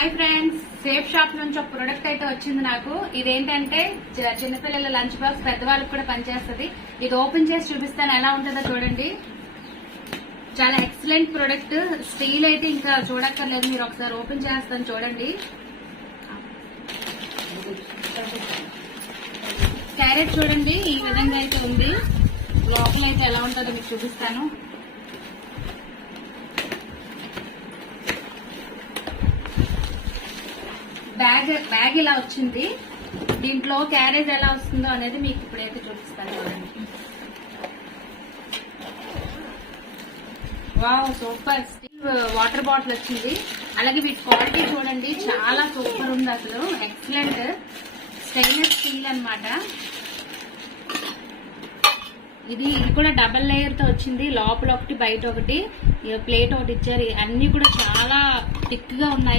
Hi friends, safe shop నుంచి ఒక product అయితే వచ్చింది నాకు. ఇదేంటంటే చిన్నపిల్లల లంచ్ బాక్స్, పెద్దవాళ్ళకి కూడా పనిచేస్తుంది. ఇది ఓపెన్ చేసి చూపిస్తాను ఎలా ఉంటుందో చూడండి. చాలా ఎక్సలెంట్ ప్రొడక్ట్. స్టీల్ అయితే ఇంకా చూడక్కర్లేదు, మీరు ఒకసారి ఓపెన్ చేస్తాను చూడండి. క్యారెట్ చూడండి ఈ విధంగా అయితే ఉంది. లోపల అయితే ఎలా ఉంటుందో మీకు చూపిస్తాను. బ్యాగ్ ఇలా వచ్చింది. దీంట్లో క్యారేజ్ ఎలా వస్తుందో అనేది మీకు ఇప్పుడైతే చూపిస్తాను చూడండి. Wow, super. Steel water bottle వచ్చింది. అలాగే వీటి క్వాలిటీ చూడండి, చాలా సూపర్ ఉంది. అసలు ఎక్సలెంట్. స్టెయిన్లెస్ స్టీల్ అన్నమాట. ఇది కూడా డబల్ లేయర్ తో వచ్చింది. లోపల ఒకటి, బయట ఒకటి, ప్లేట్ ఒకటి ఇచ్చారు. అన్ని కూడా చాలా థిక్ గా ఉన్నాయి.